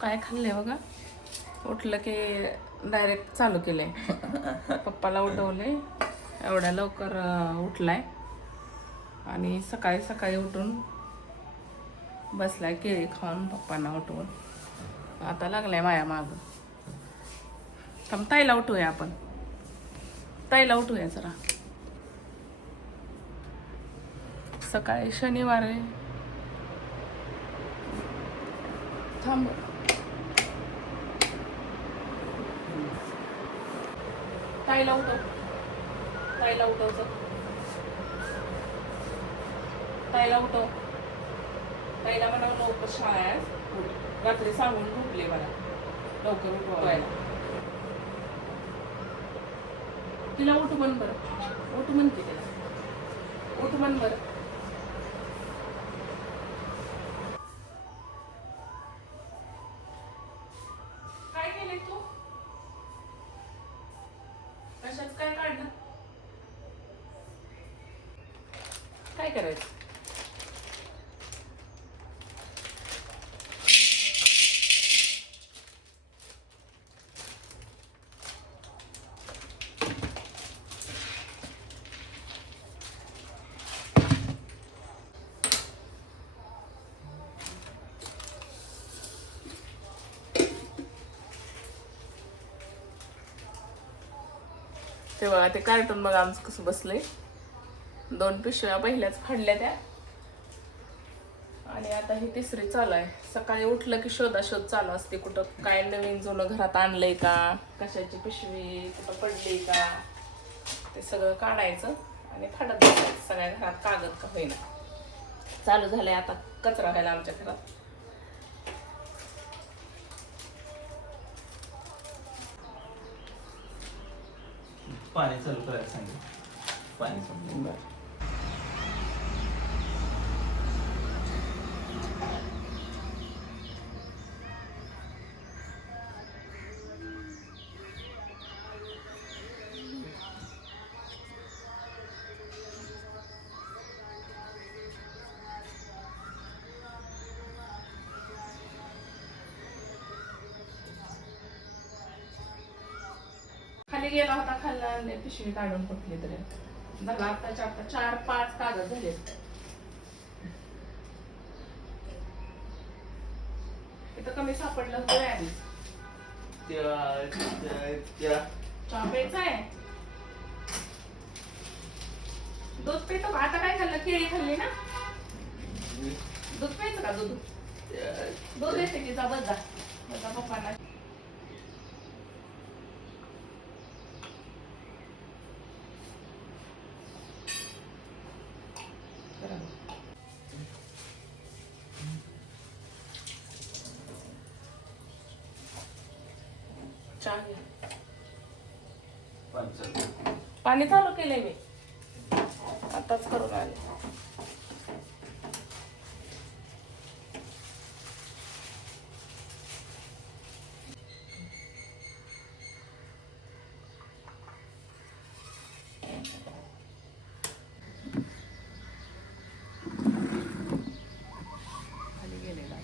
काय खाल्लंय बघा. उठलं की डायरेक्ट चालू केलंय. पप्पाला उठवले. एवढ्या लवकर उठलाय आणि सकाळी सकाळी उठून बसलाय केळी खाऊन पप्पांना उठवून. आता लागलाय माया माग. थांब, ताईला उठूया आपण. ताईला उठूया जरा. सकाळी शनिवार आहे. थांब. ताईला उठव. ताईला उठवचं. ताईला उठव. ताईला म्हणा लवकर शाळा आहे. रात्री सांगून झोपले मला लवकर उठवायला. तिला उठ म्हण बरं. उठ म्हणते तिला. उठ म्हण बरं. काय केले तू? कशाच काय काढलं? काय करायचं? ते बघा ते कार्टून बघा आमचं कसं बसलंय. 2 पिशव्या पहिल्याच फाडल्या त्या आणि आता ही तिसरी चालू आहे. सकाळी उठलं की शोधाशोध चालू असते. कुठं काय नवीन जुनं घरात आणलंय का, कशाची पिशवी कुठं पडली का, ते सगळं काढायचं आणि फाडत बसायचं. सगळ्या घरात कागद का होईना. चालू झालंय आता कचरा व्हायला आमच्या घरात. पाणी चालू करायला सांगितलं. पाणी संपलं. खाली गेला होता, खाल्ला आणि पिशवी काढून कुठली तरी झाला. आताच्या आता 4-5 कागद झाले. इथं कमी सापडलं होतं आधी. चहा प्यायचा आहे. दूध पितो का? आता काय खाल्लं? केळी खाल्ली ना. दूध प्यायचं का? दूध येते की जा बस जा पप्पांना. पाणी चालू केलंय मी आताच करून आले. खाली गेलेला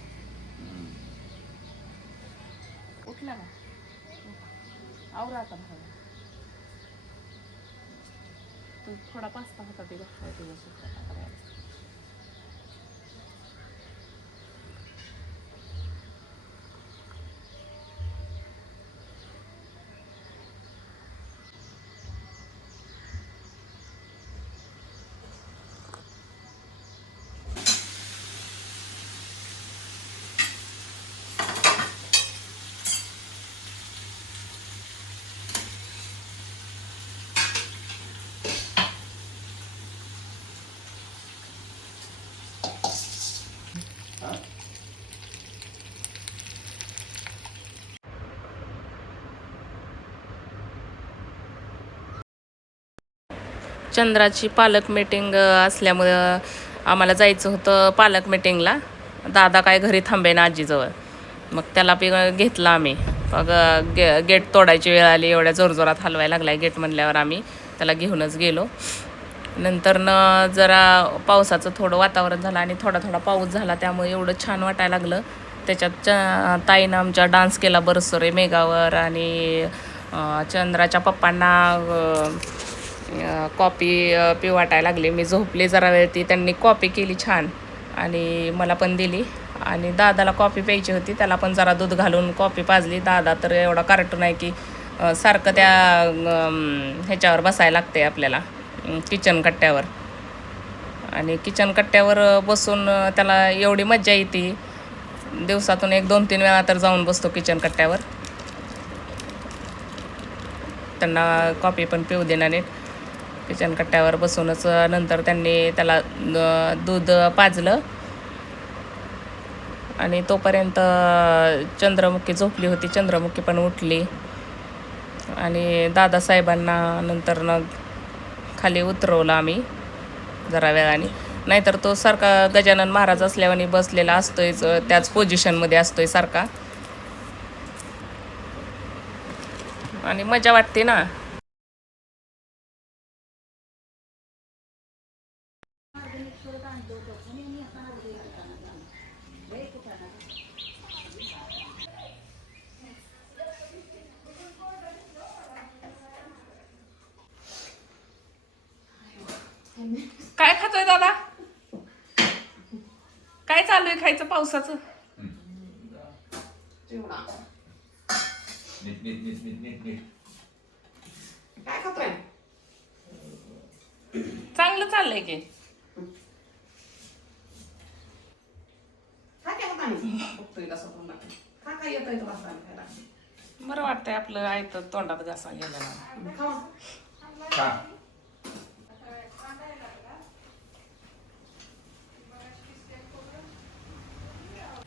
उठला ना. आवरा आता भाऊ. तो थोडा पास्ता होता ते बघताय तुझ्यासोबत करायला. चंद्राची पालक मीटिंग असल्यामुळं आम्हाला जायचं होतं पालक मीटिंगला. दादा काय घरी थांबे ना आजीजवळ. मग त्याला घेतला आम्ही. मग गेट तोडायची वेळ आली. एवढ्या जोरजोरात हलवायला लागलाय गेट म्हणल्यावर आम्ही त्याला घेऊनच गेलो. नंतर जरा पावसाचं थोडं वातावरण झालं आणि थोडा थोडा पाऊस झाला. त्यामुळे एवढं छान वाटायला लागलं. त्याच्यात ताईनं आमच्या डान्स केला बरसोरे मेघावर आणि चंद्राच्या पप्पांना कॉफी पिऊ वाटायला लागली. मी झोपले जरा वेळ ती त्यांनी कॉफी केली छान आणि मला पण दिली. आणि दादाला कॉफी प्यायची होती, त्याला पण जरा दूध घालून कॉफी पाजली. दादा तर एवढा कार्टून आहे की सारखं त्या ह्याच्यावर बसायला लागते आपल्याला किचन कट्ट्यावर. आणि किचन कट्ट्यावर बसून त्याला एवढी मज्जा येते. दिवसातून 1-2-3 वेळा तर जाऊन बसतो किचन कट्ट्यावर. त्यांना कॉफी पण पिऊ देणार नाहीत. किचन कट्ट्यावर बसूनच नंतर त्यांनी त्याला दूध पाजलं आणि तोपर्यंत चंद्रमुखी झोपली होती. चंद्रमुखी पण उठली आणि दादासाहेबांना नंतर खाली उतरवलं आम्ही जरा वेळाने. नाहीतर तो सारखा गजानन महाराज असल्याने बसलेला असतोयच, त्याच पोझिशनमध्ये असतोय सारखा. आणि मजा वाटते ना. काय खातोय दादा? काय चालू आहे खायचं पावसाचं? काय खातोय? चांगलं चाललंय की. बरं वाटतंय आपलं आयत तोंडात घासा गेलेला.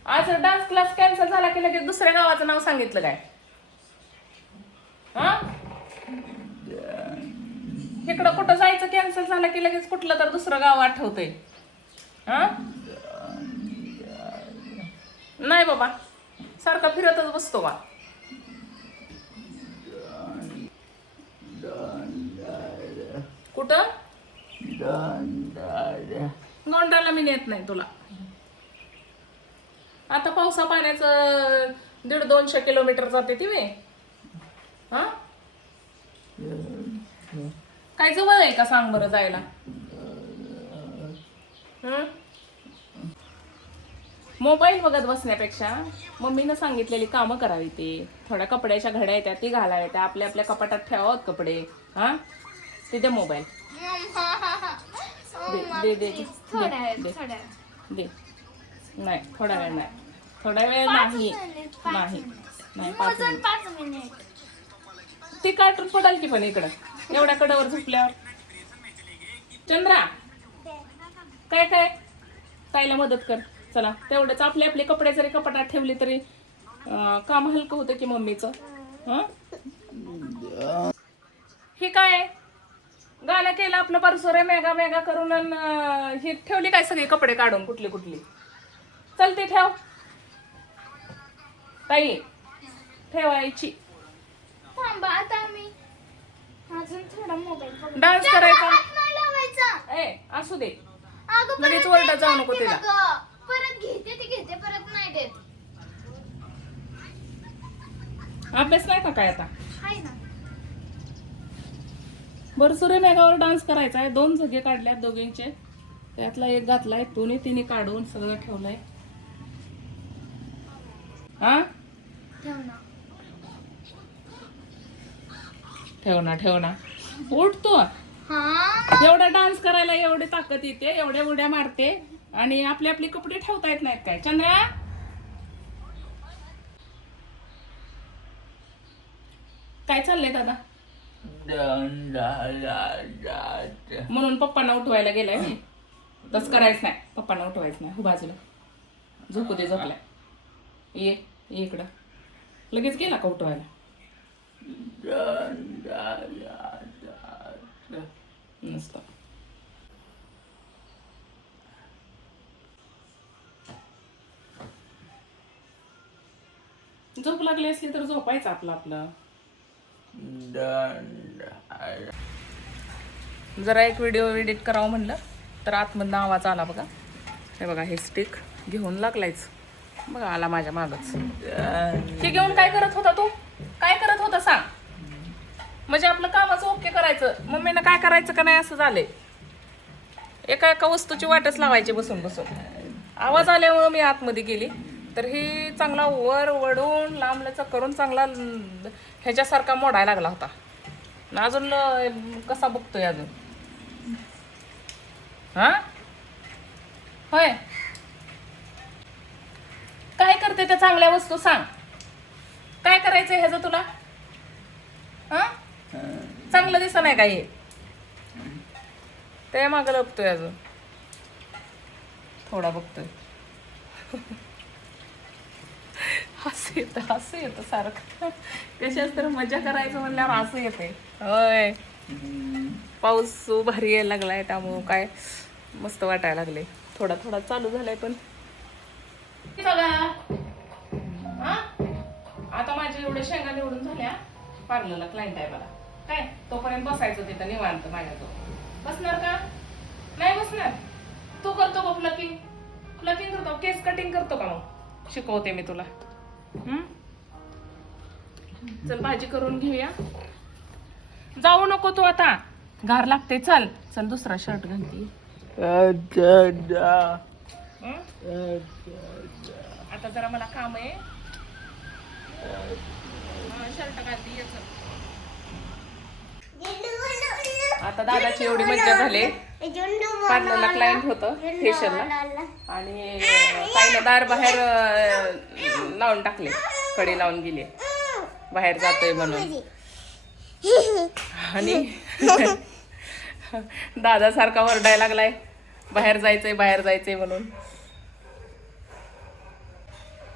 आज डान्स क्लास कॅन्सल झाला की लगेच दुसऱ्या गावाचं नाव सांगितलं काय? हा, इकडं कुठं जायचं कॅन्सल झालं की लगेच कुठलं तर दुसरं गाव आठवतंय. हा, नाही बाबा, सारखा फिरतच बसतो बा. कुठं गोंडाला मी नेत नाही तुला. आता पावसा पाण्याचं 150-200 किलोमीटर जाते ती वे. हा, काय जवळ आहे का सांग बरं जायला? मोबाईल बघत बसण्यापेक्षा मम्मीनं सांगितलेली कामं करावी. ती थोड्या कपड्याच्या घड्या येत्या ती घालाव्या, त्या आपल्या आपल्या कपाटात ठेवावत कपडे. हा, तिथे मोबाईल दे दे दे दे. नाही, थोडा वेळ नाही, थोडा वेळ नाही नाही नाही 5 मिनिट. ती कार्टून पडाल की पण इकडं एवढ्या कडावर झोपल्यावर. चंद्रा, काय काय ताईला मदत कर चला. तेवढंच आपले आपले कपडे जरी कपाटात ठेवले तरी काम हलकं होतं की मम्मीचं. हे काय गाणं केलं आपलं परसोरे मेगा मेगा करून ही ठेवली काय सगळे कपडे काढून कुठली कुठली. चल ती ठेव ताई, ठेवायची. थांबा आता मी अजून थोडा मोबाईल डान्स करायचा. लावायचा. असू दे, अगं लगेच ओरडा जाऊ नको तिला. परत घेते परत नाही देत. अभ्यास नाही का काय आता? हाय ना. बरसुरे मेघावर डान्स करायचा आहे. 2 झगे काढल्यात दोघींचे, त्यातला एक घातलाय. दोन्ही तिने काढून सगळं ठेवलंय. हा, ठेव ना. ठेव ना ठेव ना. उठतो हा, एवढा डान्स करायला एवढी ताकद येते, एवढ्या उड्या मारते आणि आपले आपले कपडे ठेवता येत नाहीत काय? चंद्रा, काय चाललंय दादा? म्हणून पप्पांना उठवायला गेलाय. तसं करायचं नाही, पप्पांना उठवायचं नाही. हो बाजूला झोपू दे. झोपलाय. ये इकडं. लगेच गेला का उठवायला? नसतं. झोप लागली असली तर झोपायचं आपलं आपलं. जरा एक व्हिडिओ एडिट करावं म्हणलं तर आतमधनं आवाज आला बघा. हे बघा, हे स्टिक घेऊन लागलायच. बघा आला माझ्या मागच. हे घेऊन काय करत होता तू? काय करत होता सांग? म्हणजे आपलं कामाचं ओके करायचं, मम्मीनं काय करायचं का नाही असं झालंय. एका एका वस्तूची वाटच लावायची बसून बसून. आवाज आल्यामुळं मी आतमध्ये गेली, तर ही चांगला वर वडून लांबल्याचा करून चांगला ह्याच्यासारखा मोडायला लागला होता. अजून कसा बघतोय अजून? हा होय, काय करते त्या चांगल्या वस्तू सांग? काय करायचंय ह्याचं तुला? हा चांगलं दिसत नाही काही, ते मागं लपतोय अजून. थोडा बघतोय. हसू येतं सारखं. कशाच तर मजा करायचं म्हणल्यावर हसू येते. होय, पाऊस भारी यायला लागलाय त्यामुळं काय मस्त वाटायला लागले. थोडा थोडा चालू झालाय पण. आता माझे एवढे शेंगा निवडून झाल्या. पार्लरला क्लायंट आहे मला, काय तोपर्यंत बसायचं तिथं निवांत माझ्याजवळ. बसणार का? नाही बसणार. तू करतो का प्लकिंग? प्लकिंग करतो, केस कटिंग करतो का? मग शिकवते मी तुला. चल भाजी करून घेऊया. जाऊ नको तू आता, घार लागते. चल चल दुसरा शर्ट घालते. आता जरा मला काम आहे. शर्ट घालते. आता दादाची एवढी मज्जा झाली. पार्लरला क्लायंट होतं फेशियलला, आणि ताईनं दार बाहेर लावून टाकले, कडी लावून गेली बाहेर जातोय म्हणून. आणि दादा सारखा ओरडायला लागलाय बाहेर जायचंय म्हणून.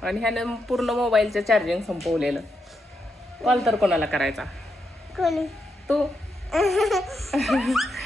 आणि ह्यानं पूर्ण मोबाईलचं चार्जिंग संपवलेलं. कॉल तर कोणाला करायचा? तू